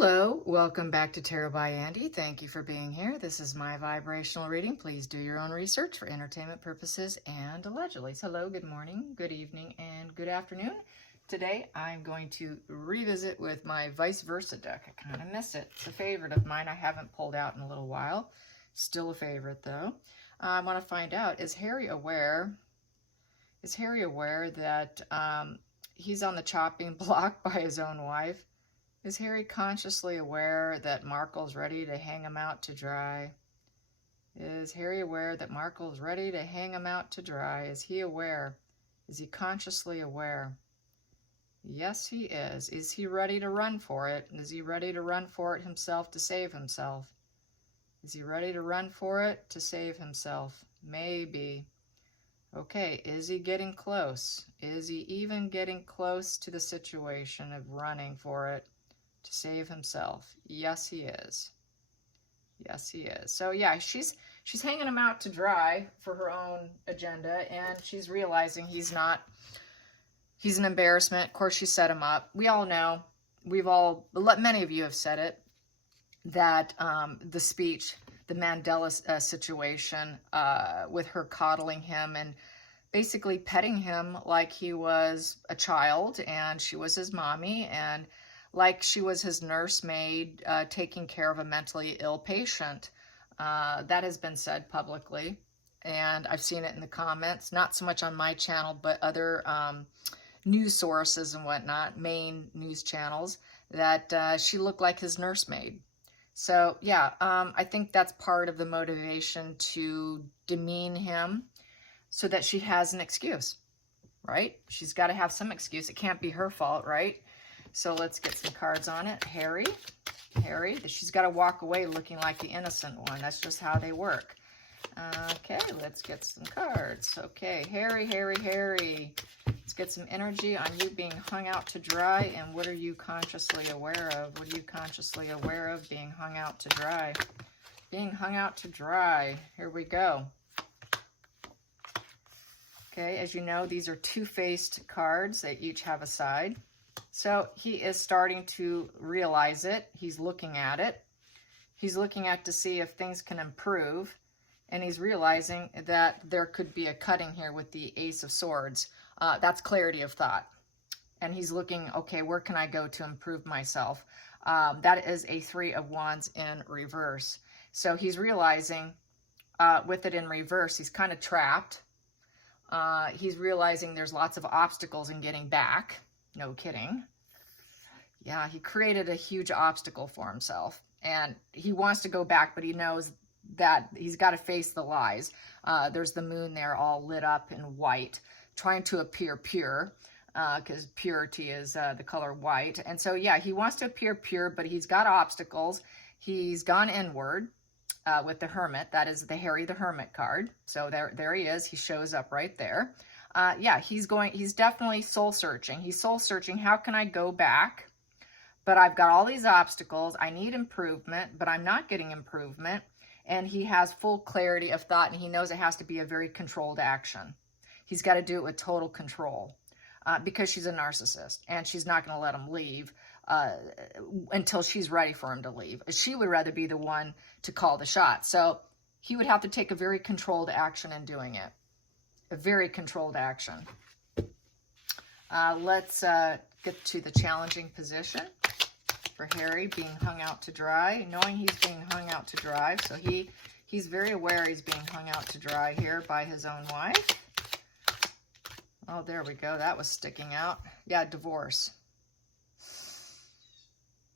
Hello, welcome back to Tarot by Andy. Thank you for being here. This is my vibrational reading. Please do your own research for entertainment purposes and allegedly. Hello, good morning, good evening, and good afternoon. Today I'm going to revisit with my Vice Versa deck. I kind of miss it. It's a favorite of mine. I haven't pulled out in a little while. Still a favorite though. I want to find out, is Harry aware that he's on the chopping block by his own wife? Is Harry consciously aware that Markle's ready to hang him out to dry? Is Harry aware that Markle's ready to hang him out to dry? Is he aware? Is he consciously aware? Yes, he is. Is he ready to run for it? Is he ready to run for it himself to save himself? Is he ready to run for it to save himself? Maybe. Okay, is he getting close? Is he even getting close to the situation of running for it to save himself? Yes, he is. Yes, he is. So yeah, she's hanging him out to dry for her own agenda, and she's realizing he's an embarrassment. Of course, she set him up. We all know, many of you have said it, that the speech, the Mandela situation with her coddling him and basically petting him like he was a child and she was his mommy, and like she was his nursemaid taking care of a mentally ill patient. That has been said publicly, and I've seen it in the comments, not so much on my channel, but other news sources and whatnot, main news channels, that she looked like his nursemaid. So yeah, I think that's part of the motivation to demean him so that she has an excuse, right? She's got to have some excuse. It can't be her fault, right? So let's get some cards on it. Harry, she's got to walk away looking like the innocent one. That's just how they work. Okay, let's get some cards. Okay, Harry. Let's get some energy on you being hung out to dry, and what are you consciously aware of? What are you consciously aware of being hung out to dry? Being hung out to dry. Here we go. Okay, as you know, these are two-faced cards. They each have a side. So he is starting to realize it. He's looking at it. He's looking at to see if things can improve. And he's realizing that there could be a cutting here with the Ace of Swords. That's clarity of thought. And he's looking, okay, where can I go to improve myself? That is a Three of Wands in reverse. So he's realizing with it in reverse, he's kind of trapped. He's realizing there's lots of obstacles in getting back. No kidding. Yeah, he created a huge obstacle for himself. And he wants to go back, but he knows that he's got to face the lies. There's the moon there all lit up in white, trying to appear pure, because purity is the color white. And so, yeah, he wants to appear pure, but he's got obstacles. He's gone inward with the Hermit. That is the Harry the Hermit card. So there he is. He shows up right there. Yeah, he's definitely soul searching. He's soul searching. How can I go back? But I've got all these obstacles. I need improvement, but I'm not getting improvement. And he has full clarity of thought, and he knows it has to be a very controlled action. He's got to do it with total control because she's a narcissist, and she's not going to let him leave until she's ready for him to leave. She would rather be the one to call the shot. So he would have to take a very controlled action in doing it. A very controlled action. Let's get to the challenging position for Harry being hung out to dry, knowing he's being hung out to dry. So he's very aware he's being hung out to dry here by his own wife. Oh, there we go. That was sticking out. Yeah, divorce.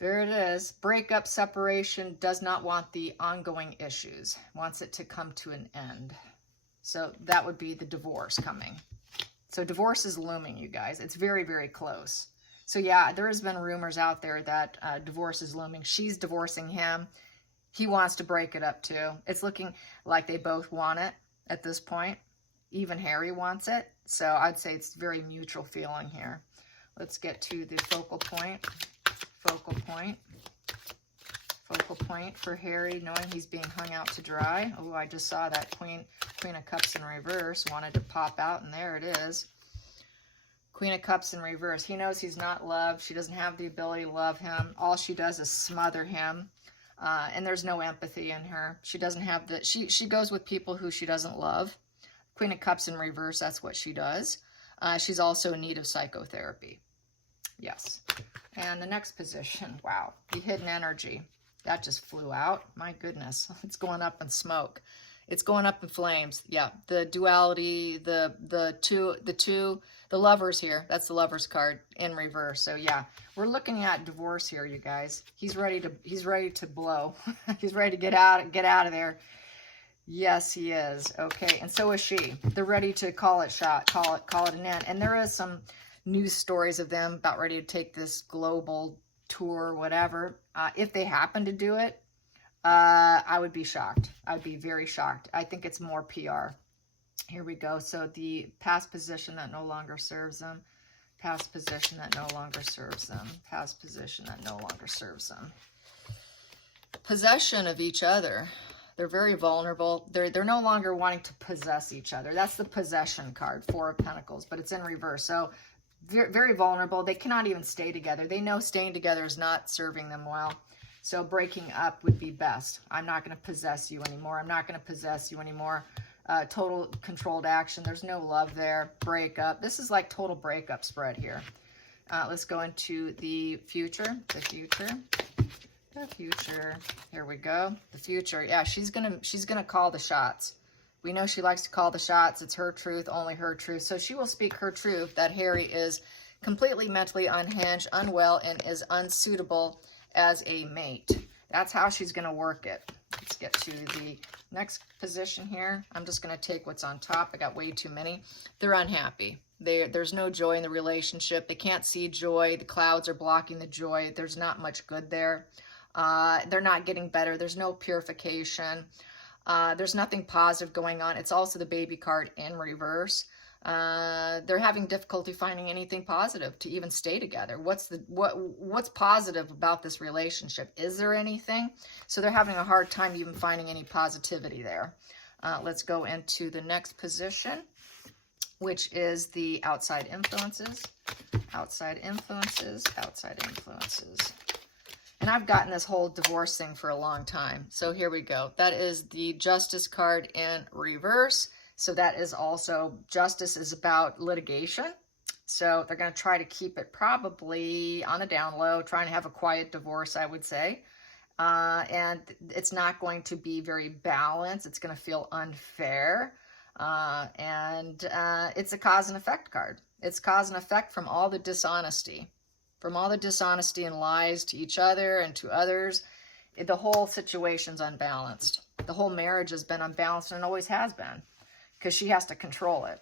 There it is. Breakup, separation, does not want the ongoing issues. Wants it to come to an end. So that would be the divorce coming. So divorce is looming, you guys. It's very, very close. So yeah, there has been rumors out there that divorce is looming. She's divorcing him. He wants to break it up too. It's looking like they both want it at this point. Even Harry wants it. So I'd say it's very mutual feeling here. Let's get to the focal point. Focal point. Focal point for Harry, knowing he's being hung out to dry. Oh, I just saw that Queen of Cups in reverse. Wanted to pop out, and there it is. Queen of Cups in reverse. He knows he's not loved. She doesn't have the ability to love him. All she does is smother him. And there's no empathy in her. She doesn't have the, she goes with people who she doesn't love. Queen of Cups in reverse, that's what she does. She's also in need of psychotherapy. Yes. And the next position, wow, the hidden energy. That just flew out. My goodness, it's going up in smoke. It's going up in flames. Yeah, the duality, the lovers here. That's the lovers card in reverse. So yeah, we're looking at divorce here, you guys. He's ready to blow. He's ready to get out of there. Yes, he is. Okay, and so is she. They're ready to call it an end. And there is some news stories of them about ready to take this global tour, whatever. If they happen to do it, I would be shocked. I'd be very shocked. I think it's more PR. Here we go. So the past position that no longer serves them. Past position that no longer serves them. Past position that no longer serves them. Possession of each other. They're very vulnerable. They're no longer wanting to possess each other. That's the possession card, Four of Pentacles, but it's in reverse. So very, very vulnerable. They cannot even stay together. They know staying together is not serving them well. So breaking up would be best. I'm not going to possess you anymore. I'm not going to possess you anymore. Total controlled action. There's no love there. Breakup. This is like total breakup spread here. Let's go into the future. The future. The future. Here we go. The future. Yeah, she's gonna call the shots. We know she likes to call the shots. It's her truth, only her truth. So she will speak her truth that Harry is completely mentally unhinged, unwell, and is unsuitable as a mate. That's how she's going to work it. Let's get to the next position here. I'm just going to take what's on top. I got way too many. They're unhappy. There's no joy in the relationship. They can't see joy. The clouds are blocking the joy. There's not much good there. They're not getting better. There's no purification. There's nothing positive going on. It's also the baby card in reverse. They're having difficulty finding anything positive to even stay together. What's positive about this relationship? Is there anything? So they're having a hard time even finding any positivity there. Let's go into the next position, which is the outside influences. Outside influences, outside influences. And I've gotten this whole divorce thing for a long time. So here we go. That is the Justice card in reverse. So that is also, justice is about litigation. So they're going to try to keep it probably on the down low, trying to have a quiet divorce, I would say. And it's not going to be very balanced. It's going to feel unfair. And it's a cause and effect card. It's cause and effect from all the dishonesty. From all the dishonesty and lies to each other and to others. The whole situation's unbalanced. The whole marriage has been unbalanced and always has been. Because she has to control it.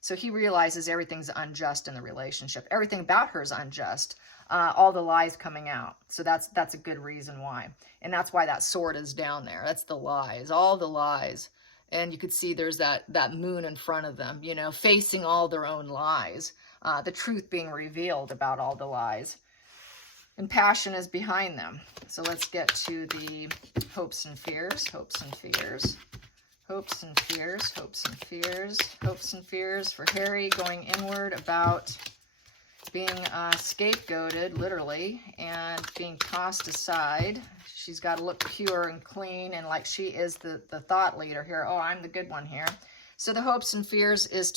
So he realizes everything's unjust in the relationship. Everything about her is unjust. All the lies coming out. So that's a good reason why. And that's why that sword is down there. That's the lies. All the lies. And you could see there's that moon in front of them, you know, facing all their own lies. The truth being revealed about all the lies. And passion is behind them. So let's get to the hopes and fears. Hopes and fears. Hopes and fears, hopes and fears, hopes and fears for Harry going inward about being scapegoated, literally, and being tossed aside. She's got to look pure and clean and like she is the thought leader here. Oh, I'm the good one here. So the hopes and fears is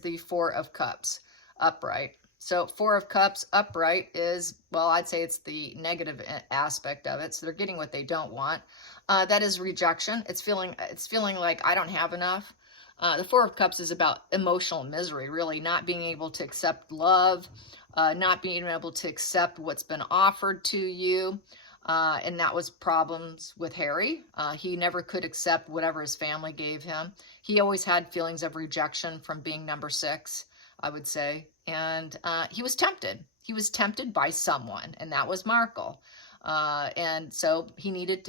the Four of Cups, upright. So Four of Cups, upright is, well, I'd say it's the negative aspect of it. So they're getting what they don't want. That is rejection. It's feeling like I don't have enough. The Four of Cups is about emotional misery, really, not being able to accept love, not being able to accept what's been offered to you. And that was problems with Harry. He never could accept whatever his family gave him. He always had feelings of rejection from being number 6, I would say. And he was tempted. He was tempted by someone, and that was Markle. And so he needed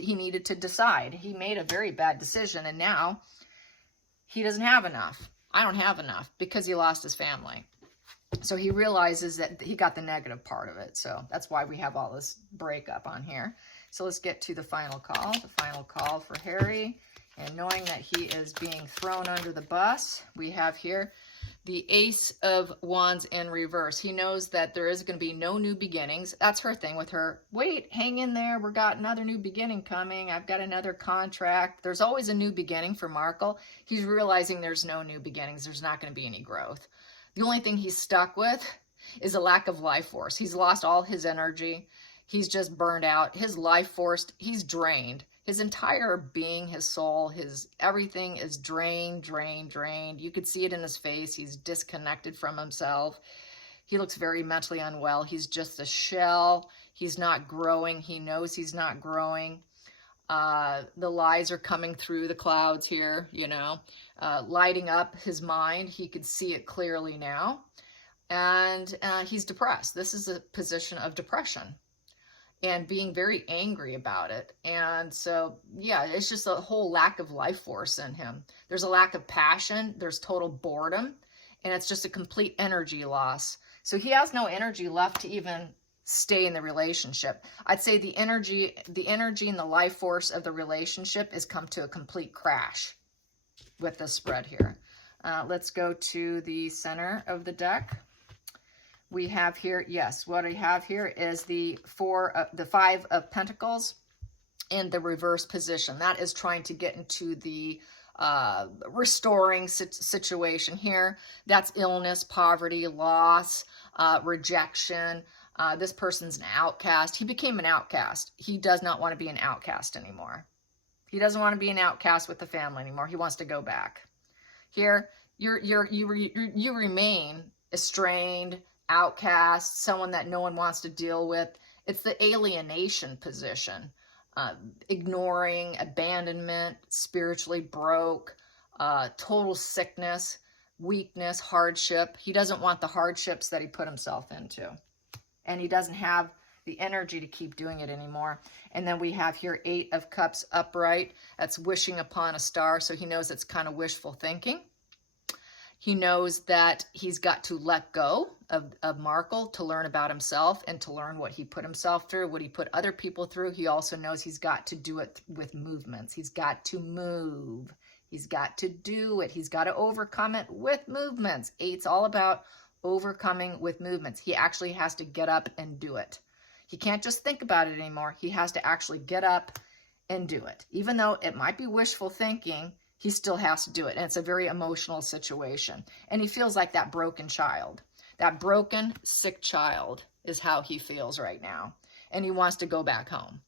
to decide. He made a very bad decision, and now he doesn't have enough. I don't have enough because he lost his family. So he realizes that he got the negative part of it. So that's why we have all this breakup on here. So let's get to the final call. The final call for Harry. And knowing that he is being thrown under the bus, we have here The Ace of Wands in reverse. He knows that there is going to be no new beginnings. That's her thing with her. Wait, hang in there. We've got another new beginning coming. I've got another contract. There's always a new beginning for Markle. He's realizing there's no new beginnings. There's not going to be any growth. The only thing he's stuck with is a lack of life force. He's lost all his energy. He's just burned out. His life force, he's drained. His entire being, his soul, his everything is drained, drained, drained. You could see it in his face. He's disconnected from himself. He looks very mentally unwell. He's just a shell. He's not growing. He knows he's not growing. The lies are coming through the clouds here, you know, lighting up his mind. He could see it clearly now. And he's depressed. This is a position of depression and being very angry about it. And so, yeah, it's just a whole lack of life force in him. There's a lack of passion. There's total boredom. And it's just a complete energy loss. So he has no energy left to even stay in the relationship. I'd say the energy and the life force of the relationship has come to a complete crash with this spread here. Let's go to the center of the deck. We have here, yes, what I have here is the Five of Pentacles in the reverse position. That is trying to get into the restoring situation here. That's illness, poverty, loss, rejection. This person's an outcast. He became an outcast. He does not want to be an outcast anymore. He doesn't want to be an outcast with the family anymore. He wants to go back. Here, you remain estranged, outcast, someone that no one wants to deal with. It's the alienation position, ignoring, abandonment, spiritually broke, total sickness, weakness, hardship. He doesn't want the hardships that he put himself into, and he doesn't have the energy to keep doing it anymore. And then we have here 8 of Cups upright. That's wishing upon a star, so he knows it's kind of wishful thinking. He knows that he's got to let go of Markle to learn about himself and to learn what he put himself through, what he put other people through. He also knows he's got to do it with movements. He's got to move. He's got to do it. He's got to overcome it with movements. 8's all about overcoming with movements. He actually has to get up and do it. He can't just think about it anymore. He has to actually get up and do it. Even though it might be wishful thinking, he still has to do it. And it's a very emotional situation. And he feels like that broken child. That broken, sick child is how he feels right now. And he wants to go back home.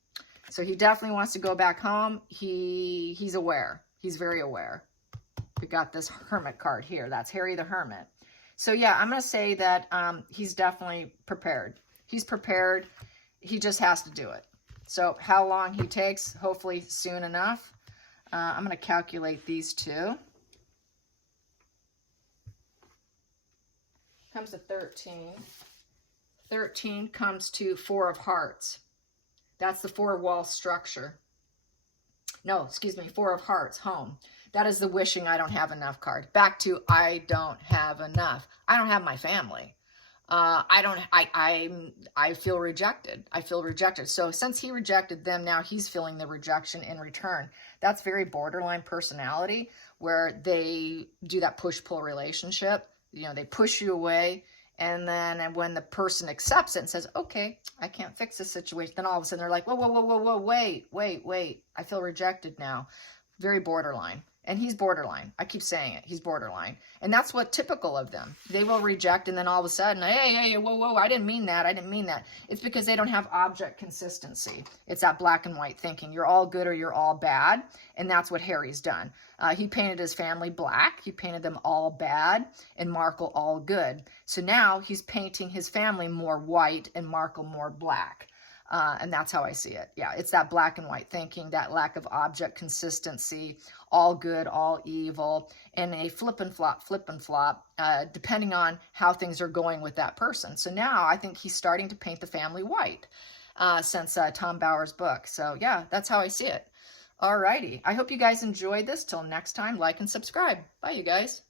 So he definitely wants to go back home. He's aware. He's very aware. We got this Hermit card here. That's Harry the Hermit. So yeah, I'm going to say that he's definitely prepared. He's prepared. He just has to do it. So how long he takes, hopefully soon enough. I'm going to calculate these two. Comes to 13. 13 comes to 4 of Hearts. That's the 4-wall structure. No, excuse me, 4 of Hearts, home. That is the wishing I don't have enough card. Back to I don't have enough. I don't have my family. I feel rejected. I feel rejected. So since he rejected them, now he's feeling the rejection in return. That's very borderline personality, where they do that push-pull relationship. You know, they push you away, and then when the person accepts it and says, okay, I can't fix this situation, then all of a sudden they're like, whoa, whoa, whoa, whoa, whoa, wait. I feel rejected now. Very borderline. And he's borderline. I keep saying it. He's borderline. And that's what typical of them. They will reject, and then all of a sudden, hey, whoa, I didn't mean that. I didn't mean that. It's because they don't have object consistency. It's that black and white thinking. You're all good or you're all bad. And that's what Harry's done. He painted his family black. He painted them all bad and Markle all good. So now he's painting his family more white and Markle more black. And that's how I see it. Yeah, it's that black and white thinking, that lack of object consistency, all good, all evil, and a flip and flop, depending on how things are going with that person. So now I think he's starting to paint the family white since Tom Bauer's book. So yeah, that's how I see it. Alrighty. I hope you guys enjoyed this. Till next time, like and subscribe. Bye, you guys.